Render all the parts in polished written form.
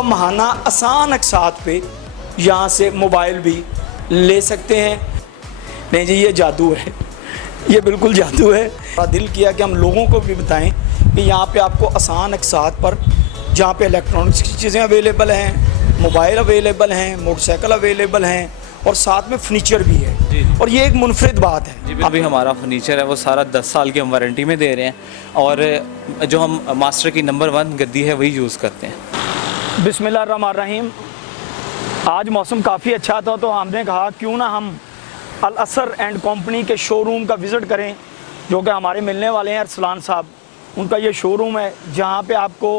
तोहफा महाना आसान अक़सात पे यहाँ से मोबाइल भी ले सकते हैं। नहीं जी, ये जादू है, ये बिल्कुल जादू है। दिल किया कि हम लोगों को भी बताएं कि यहाँ पे आपको आसान अक़सात पर, जहाँ पे इलेक्ट्रॉनिक्स की चीज़ें अवेलेबल हैं, मोबाइल अवेलेबल हैं, मोटरसाइकिल अवेलेबल हैं और साथ में फर्नीचर भी है जी। और ये एक मुनफरिद बात है। जी, अभी हमारा फर्नीचर है वो सारा 10 साल की हम वारंटी में दे रहे हैं और जो हम मास्टर की नंबर 1 गद्दी है वही यूज़ करते हैं। बिस्मिल्लाहिर्रहमानिर्रहीम। आज मौसम काफ़ी अच्छा था तो हमने कहा क्यों ना हम अल असर एंड कंपनी के शोरूम का विज़िट करें, जो कि हमारे मिलने वाले हैं अरसलान साहब। उनका ये शोरूम है जहाँ पे आपको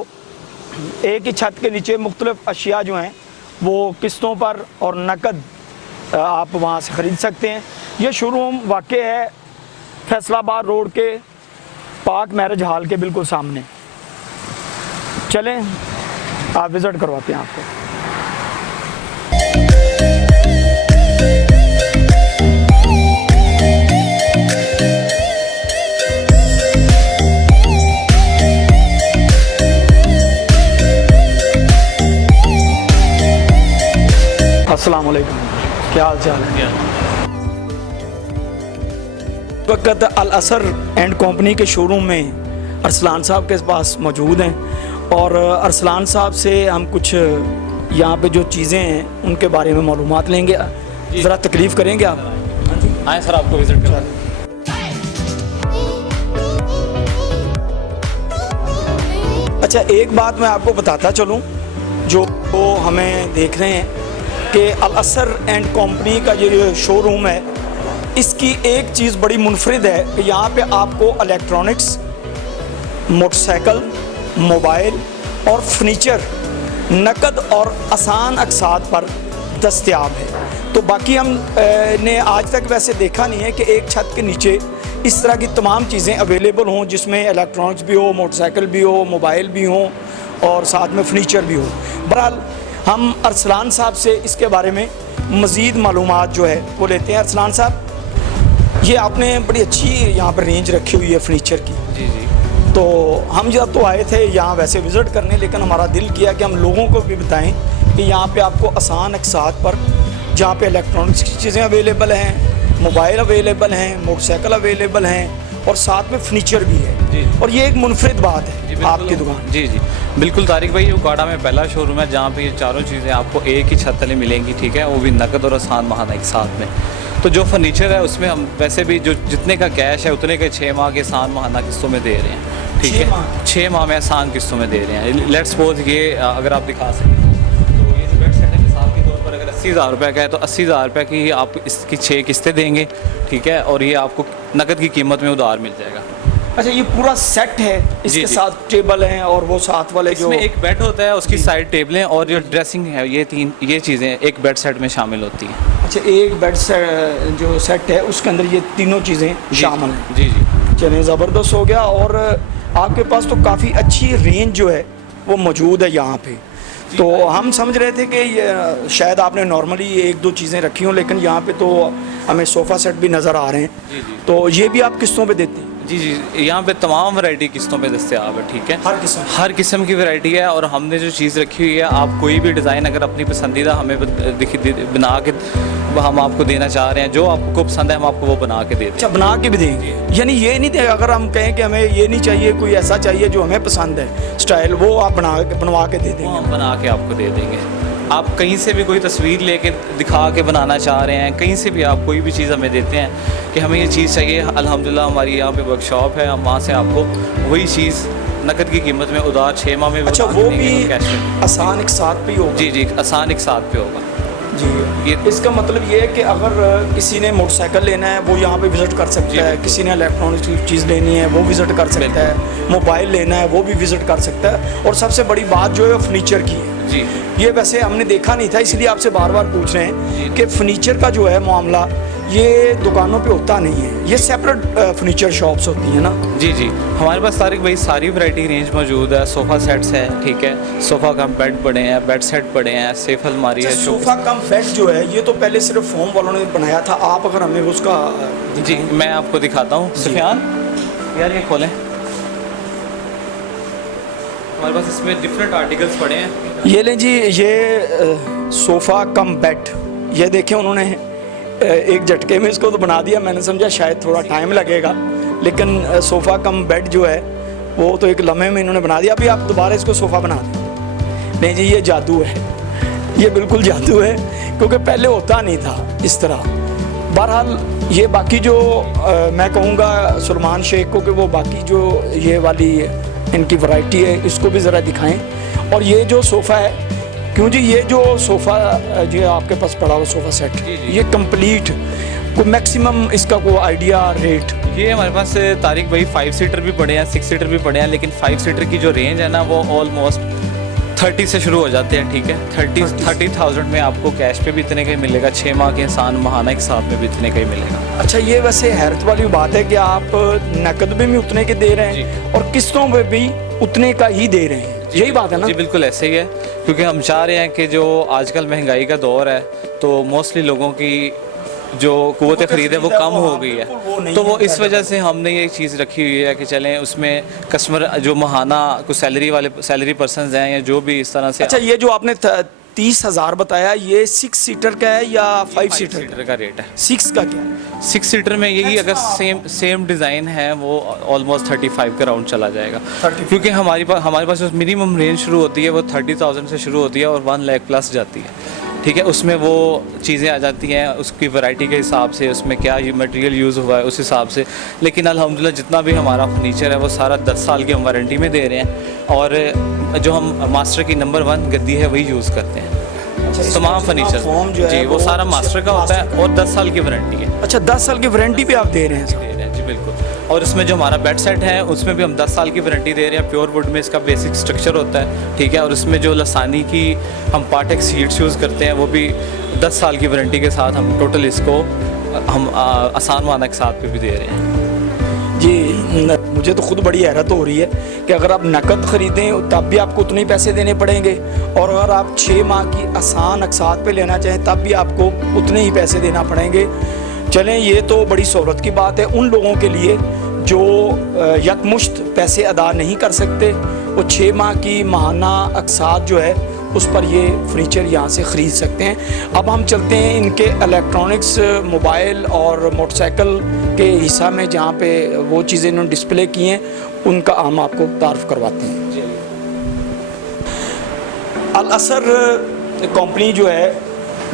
एक ही छत के नीचे मुख्तलिफ़ अशिया जो हैं वो किस्तों पर और नकद आप वहाँ से ख़रीद सकते हैं। ये शोरूम वाक़ई है फैसलाबाद रोड के पाक मैरिज हॉल के बिल्कुल सामने। चलें आप विज़िट करवाते हैं आपको। अस्सलाम वालेकुम, क्या हाल चाल है? वक्त अल असर एंड कंपनी के शोरूम में अरसलान साहब के पास मौजूद हैं और अरसलान साहब से हम कुछ यहाँ पे जो चीज़ें हैं उनके बारे में मालूमात लेंगे। ज़रा तकलीफ़ करेंगे आप? आए सर, आपको विज़िट करा। अच्छा, एक बात मैं आपको बताता चलूँ जो हमें देख रहे हैं कि अल असर एंड कंपनी का ये शोरूम है, इसकी एक चीज़ बड़ी मुनफरिद है कि यहाँ पे आपको इलेक्ट्रॉनिक्स, मोटरसाइकिल, मोबाइल और फर्नीचर नकद और आसान अक़सात पर दस्तयाब है। तो बाकी हम ने आज तक वैसे देखा नहीं है कि एक छत के नीचे इस तरह की तमाम चीज़ें अवेलेबल हों जिसमें इलेक्ट्रॉनिक्स भी हो, मोटरसाइकिल भी हो, मोबाइल भी हो और साथ में फर्नीचर भी हो। बहरहाल हम अरसलान साहब से इसके बारे में मज़ीद मालूमात जो है वो लेते हैं। अरसलान साहब, ये आपने बड़ी अच्छी यहाँ पर रेंज रखी हुई है फर्नीचर की। जी जी। तो हम जब तो आए थे यहाँ वैसे विज़िट करने, लेकिन हमारा दिल किया कि हम लोगों को भी बताएं कि यहाँ पे आपको आसान अक़सात पर, जहाँ पे इलेक्ट्रॉनिक्स की चीज़ें अवेलेबल हैं, मोबाइल अवेलेबल हैं, मोटरसाइकिल अवेलेबल हैं और साथ में फर्नीचर भी है जी। और ये एक मुनफरिद बात है आपकी दुकान। जी जी बिल्कुल तारिक भाई, ये उकाड़ा में पहला शोरूम है जहाँ पे ये चारों चीज़ें आपको एक ही छत तले मिलेंगी, ठीक है, वो भी नकद और आसान महाना एक साथ में। तो जो फर्नीचर है उसमें हम वैसे भी जो जितने का कैश है उतने के 6 माह के आसान महाना किस्तों में दे रहे हैं, ठीक है, 6 माह में आसान किस्तों में दे रहे हैं। लेट्स सपोज ये अगर आप दिखा सकें तो ये जो बेड सेट है मिसाल के तौर पर अगर 80,000 रुपये का है तो 80,000 रुपये की आप इसकी 6 किस्तें देंगे, ठीक है, और ये आपको नकद की कीमत में उधार मिल जाएगा। अच्छा, ये पूरा सेट है, इसके साथ टेबल हैं और वो साथ वाले जो इसमें एक बेड होता है, उसकी साइड टेबलें और जो ड्रेसिंग है, ये चीज़ें एक बेड सेट में शामिल होती हैं। अच्छा, एक बेड सेट जो सेट है उसके अंदर ये तीनों चीज़ें शामिल हैं। जी जी। चलिए, ज़बरदस्त हो गया। और आपके पास तो काफ़ी अच्छी रेंज जो है वो मौजूद है यहाँ पे। तो हम समझ रहे थे कि ये शायद आपने नॉर्मली 1-2 चीज़ें रखी हों, लेकिन यहाँ पे तो हमें सोफ़ा सेट भी नज़र आ रहे हैं। जी जी। तो ये भी आप किस्तों पे देते हैं? जी जी, यहाँ पे तमाम वैरायटी किस्तों पे दस्तयाब है, ठीक है, हर किस्म की वैरायटी है। और हमने जो चीज़ रखी हुई है, आप कोई भी डिज़ाइन अगर अपनी पसंदीदा हमें बना के हम आपको देना चाह रहे हैं, जो आपको पसंद है हम आपको वो बना के दे दें। अच्छा, बना के भी देंगे? यानी ये नहीं देगा अगर हम कहें कि हमें ये नहीं चाहिए, कोई ऐसा चाहिए जो हमें पसंद है स्टाइल, वो आप बनवा के दे देंगे? हम बना के आपको दे देंगे। आप कहीं से भी कोई तस्वीर लेके दिखा के बनाना चाह रहे हैं, कहीं से भी आप कोई भी चीज़ हमें देते हैं कि हमें ये चीज़ चाहिए, अल्हम्दुलिल्लाह हमारी यहाँ पे वर्कशॉप है, हम वहाँ से आपको वही चीज़ नकद की कीमत में उधार 6 माह में। अच्छा, वो भी आसान एक साथ पे होगा? जी जी, आसान एक साथ पे होगा जी। ये इसका मतलब ये है कि अगर किसी ने मोटरसाइकिल लेना है वो यहाँ पे विज़िट कर सकता है, किसी ने इलेक्ट्रॉनिक्स की चीज़ लेनी है वो विज़िट कर सकता है, मोबाइल लेना है वो भी विज़िट कर सकता है। और सबसे बड़ी बात जो है फर्नीचर की है जी। ये वैसे हमने देखा नहीं था, इसलिए आपसे बार बार पूछ रहे हैं कि फर्नीचर का जो है मामला ये दुकानों पे होता नहीं है, ये सेपरेट फर्नीचर शॉप्स होती हैं ना? जी जी, हमारे पास तारिक भाई सारी वैरायटी रेंज मौजूद है। सोफ़ा सेट्स है, ठीक है, सोफ़ा कम बेड पड़े हैं, बेड सेट पड़े हैं, सेफ अलमारी है। सोफ़ा कम बेड जो है ये तो पहले सिर्फ फोम वालों ने बनाया था, आप अगर हमें उसका जी मैं आपको दिखाता हूँ। सुफियान यार ये खोलें, हमारे पास इसमें डिफरेंट आर्टिकल्स पड़े हैं। ये लें जी, ये सोफ़ा कम बेड, ये देखें उन्होंने एक झटके में इसको तो बना दिया। मैंने समझा शायद थोड़ा टाइम लगेगा, लेकिन सोफ़ा कम बेड जो है वो तो एक लम्हे में इन्होंने बना दिया। अभी आप दोबारा इसको सोफ़ा बना दें। नहीं जी, ये जादू है, ये बिल्कुल जादू है, क्योंकि पहले होता नहीं था इस तरह। बहरहाल ये बाकी जो मैं कहूँगा सलमान शेख को कि वो बाकी जो ये वाली इनकी वैरायटी है इसको भी ज़रा दिखाएं। और ये जो सोफ़ा है, क्यों जी, ये जो सोफ़ा जो आपके पास पड़ा हुआ सोफ़ा सेट, ये कंप्लीट को मैक्सिमम इसका कोई आइडिया रेट? ये हमारे पास तारिक भाई 5 सीटर भी पड़े हैं, 6 सीटर भी पड़े हैं, लेकिन 5 सीटर की जो रेंज है ना वो ऑलमोस्ट 30 से शुरू हो जाते हैं। ठीक है, 30,000 में आपको कैश पे भी इतने का ही मिलेगा, 6 माह के इंसान महाना के साथ में भी इतने का ही मिलेगा। अच्छा, ये वैसे हैरत वाली बात है कि आप नकद में भी उतने के दे रहे हैं और किस्तों में भी उतने का ही दे रहे हैं, यही बात है ना? जी बिल्कुल ऐसे ही है, क्योंकि हम चाह रहे हैं कि जो आजकल महंगाई का दौर है तो मोस्टली लोगों की जो कुव्वत ख़रीद है वो कम हो गई है, तो वो इस वजह से हमने ये चीज़ रखी हुई है कि चलें उसमें कस्टमर जो महाना कुछ सैलरी पर्सनस हैं या जो भी इस तरह से। अच्छा, ये जो आपने 30,000 बताया, ये 6 सीटर का है या 5 सीटर का रेट है? 6 का क्या है? 6 सीटर में यही अगर सेम डिज़ाइन है वो ऑलमोस्ट 35 के राउंड चला जाएगा, क्योंकि हमारे पास जो मिनिमम रेंज शुरू होती है वो 30,000 से शुरू होती है और 1 लाख प्लस जाती है। ठीक है, उसमें वो चीज़ें आ जाती हैं उसकी वैरायटी के हिसाब से, उसमें क्या मटेरियल यूज़ हुआ है उस हिसाब से। लेकिन अल्हम्दुलिल्लाह जितना भी हमारा फर्नीचर है वो सारा 10 साल की हम वारंटी में दे रहे हैं, और जो हम मास्टर की नंबर 1 गद्दी है वही यूज़ करते हैं। तमाम फर्नीचर जी वो सारा मास्टर का होता है और 10 साल की वारंटी है। अच्छा, 10 साल की वारंटी भी आप दे रहे हैं? जी बिल्कुल, और इसमें जो हमारा बेड सेट है उसमें भी हम 10 साल की वारंटी दे रहे हैं। प्योर वुड में इसका बेसिक स्ट्रक्चर होता है, ठीक है, और उसमें जो लसानी की हम पार्टेक्स शीट्स यूज़ करते हैं वो भी 10 साल की वारंटी के साथ हम टोटल इसको हम आसान माना के साथ पे भी दे रहे हैं। जी, मुझे तो खुद बड़ी हैरत हो रही है कि अगर आप नकद ख़रीदें तब भी आपको उतने ही पैसे देने पड़ेंगे, और अगर आप 6 माह की आसान अक़सात पे लेना चाहें तब भी आपको उतने ही पैसे देना पड़ेंगे। चलें, ये तो बड़ी सहूलत की बात है उन लोगों के लिए जो यकमुश्त पैसे अदा नहीं कर सकते, वो 6 माह की माहाना अक़सात जो है उस पर ये फर्नीचर यहाँ से ख़रीद सकते हैं। अब हम चलते हैं इनके इलेक्ट्रॉनिक्स, मोबाइल और मोटरसाइकिल के हिस्सा में, जहाँ पे वो चीज़ें इन्होंने डिस्प्ले की हैं उनका हम आपको तारुफ करवाते हैं। अल असर कंपनी जो है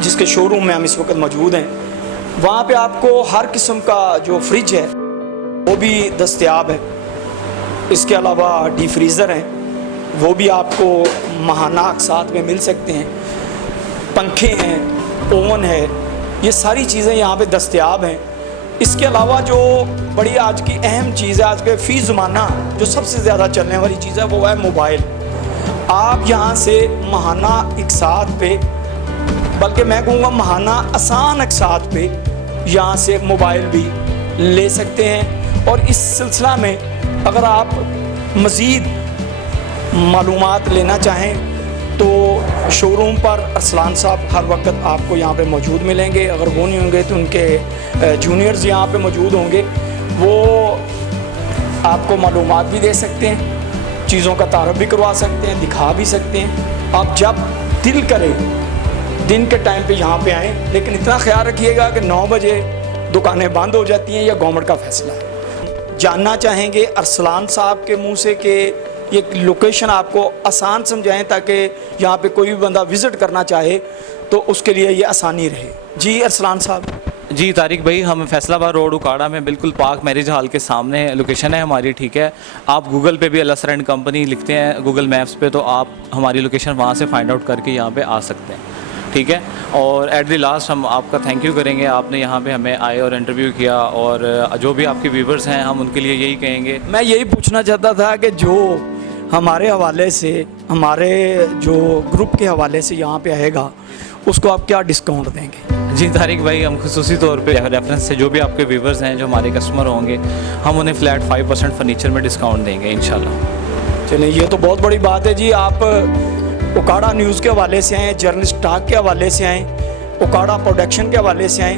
जिसके शोरूम में हम इस वक्त मौजूद हैं, वहाँ पे आपको हर किस्म का जो फ्रिज है वो भी दस्तयाब है। इसके अलावा डीप फ्रीज़र हैं वो भी आपको महाना अक़सात में मिल सकते हैं। पंखे हैं, ओवन है, ये सारी चीज़ें यहाँ पे दस्तयाब हैं। इसके अलावा जो बड़ी आज की अहम चीज़ है, आज के फ़ी ज़माना जो सबसे ज़्यादा चलने वाली चीज़ है वो है मोबाइल। आप यहाँ से महाना अक़सात पे, बल्कि मैं कहूँगा महाना आसान अक़सात पे यहाँ से मोबाइल भी ले सकते हैं। और इस सिलसिला में अगर आप मज़ीद मालूमात लेना चाहें तो शोरूम पर अरसलान साहब हर वक्त आपको यहाँ पे मौजूद मिलेंगे। अगर वो नहीं होंगे तो उनके जूनियर्स यहाँ पे मौजूद होंगे, वो आपको मालूमात भी दे सकते हैं, चीज़ों का तारुफ भी करवा सकते हैं, दिखा भी सकते हैं। आप जब दिल करे दिन के टाइम पे यहाँ पे आएँ, लेकिन इतना ख्याल रखिएगा कि 9 बजे दुकानें बंद हो जाती हैं, या गवर्नमेंट का फैसला है। जानना चाहेंगे अरसलान साहब के मुंह से कि ये लोकेशन आपको आसान समझाएं ताकि यहाँ पे कोई भी बंदा विज़िट करना चाहे तो उसके लिए ये आसानी रहे। जी अरसलान साहब। जी तारिक भाई, हम फैसलाबाद रोड उकाड़ा में बिल्कुल पार्क मैरिज हॉल के सामने लोकेशन है हमारी, ठीक है। आप गूगल पे भी अल असर एंड कंपनी लिखते हैं गूगल मैप्स पे तो आप हमारी लोकेशन वहाँ से फाइंड आउट करके यहाँ पे आ सकते हैं, ठीक है। और एट द लास्ट हम आपका थैंक यू करेंगे, आपने यहाँ पे हमें आए और इंटरव्यू किया, और जो भी आपके व्यूवर्स हैं हम उनके लिए यही कहेंगे। मैं यही पूछना चाहता था कि जो हमारे हवाले से, हमारे जो ग्रुप के हवाले से यहाँ पे आएगा उसको आप क्या डिस्काउंट देंगे? जी तारिक भाई, हम खुसूसी तौर पे रेफरेंस से जो भी आपके व्यूवर्स हैं जो हमारे कस्टमर होंगे हम उन्हें फ्लैट 5% फर्नीचर में डिस्काउंट देंगे इंशाल्लाह। चलिए, ये तो बहुत बड़ी बात है जी। आप उकाड़ा न्यूज़ के हवाले से आएँ, जर्नलिस्ट टॉक के हवाले से आएँ, उकाड़ा प्रोडक्शन के हवाले से आएँ,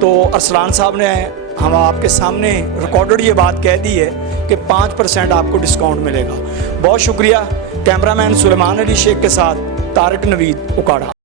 तो अरसलान साहब ने हम आपके सामने रिकॉर्डेड ये बात कह दी है कि 5% आपको डिस्काउंट मिलेगा। बहुत शुक्रिया कैमरामैन सुलेमान अली शेख के साथ तारिक नवीद उकाड़ा।